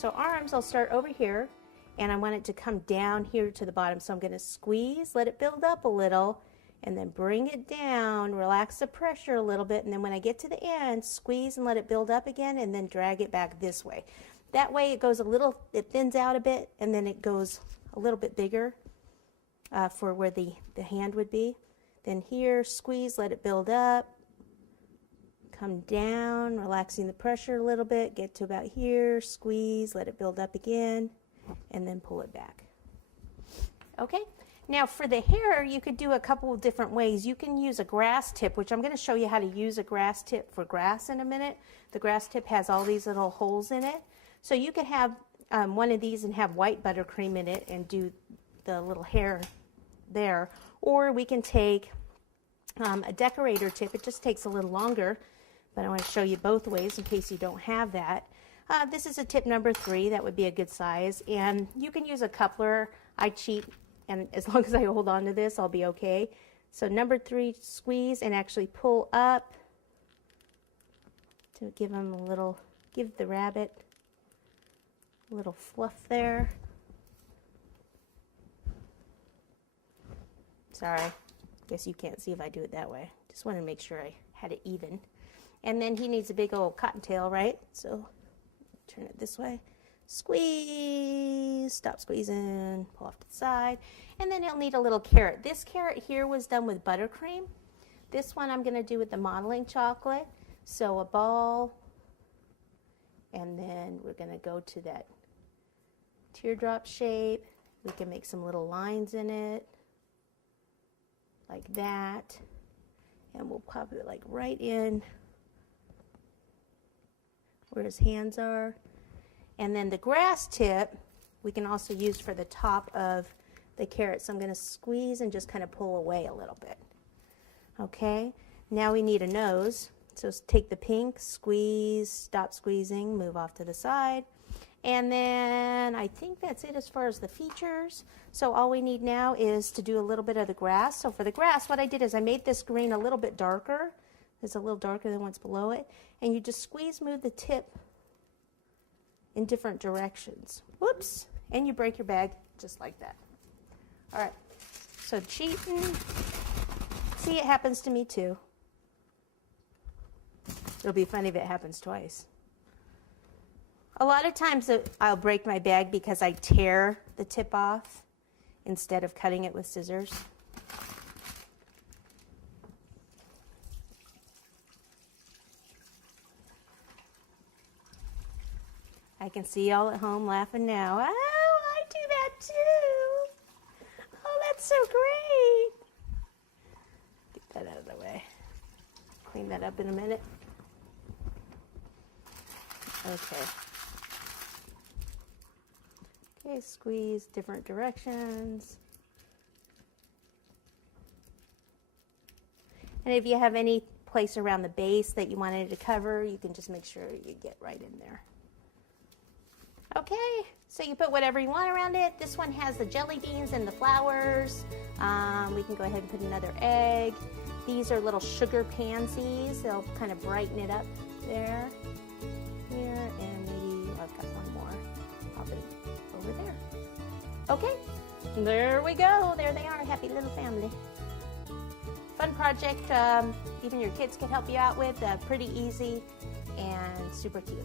So arms, I'll start over here, and I want it to come down here to the bottom. So I'm going to squeeze, let it build up a little, and then bring it down, relax the pressure a little bit, and then when I get to the end, squeeze and let it build up again, and then drag it back this way. That way it goes a little, it thins out a bit, and then it goes a little bit bigger for where the hand would be. Then here, squeeze, let it build up, come down, relaxing the pressure a little bit, get to about here, squeeze, let it build up again, and then pull it back. Okay, now for the hair, you could do a couple of different ways. You can use a grass tip, which I'm going to show you how to use a grass tip for grass in a minute. The grass tip has all these little holes in it. So you could have one of these and have white buttercream in it and do the little hair there. Or we can take a decorator tip. It just takes a little longer, but I want to show you both ways in case you don't have that. This is a tip number 3. That would be a good size. And you can use a coupler. I cheat, and as long as I hold on to this, I'll be okay. So number 3, squeeze and actually pull up to give him a little, give the rabbit a little fluff there. Sorry, guess you can't see if I do it that way. Just want to make sure I had it even. And then he needs a big old cottontail, right? So turn it this way. Squeeze, stop squeezing, pull off to the side. And then he'll need a little carrot. This carrot here was done with buttercream. This one I'm going to do with the modeling chocolate. So a ball, and then we're going to go to that teardrop shape. We can make some little lines in it, like that. And we'll pop it like right in where his hands are. And then the grass tip we can also use for the top of the carrot. So I'm going to squeeze and just kind of pull away a little bit. Okay, now we need a nose. So take the pink, squeeze, stop squeezing, move off to the side. And then I think that's it as far as the features. So all we need now is to do a little bit of the grass. So for the grass, what I did is I made this green a little bit darker. It's a little darker than what's below it. And you just squeeze, move the tip in different directions. Whoops. And you break your bag just like that. All right. So cheating. See, it happens to me too. It'll be funny if it happens twice. A lot of times I'll break my bag because I tear the tip off instead of cutting it with scissors. I can see y'all at home laughing now. Oh, I do that too. Oh, that's so great. Get that out of the way. Clean that up in a minute. Okay. Okay, squeeze different directions. And if you have any place around the base that you wanted to cover, you can just make sure you get right in there. Okay, so you put whatever you want around it. This one has the jelly beans and the flowers. We can go ahead and put another egg. These are little sugar pansies. They'll kind of brighten it up there. Here, and maybe I've got one more. Pop it over there. Okay, there we go. There they are, happy little family. Fun project. Even your kids can help you out with. Pretty easy and super cute.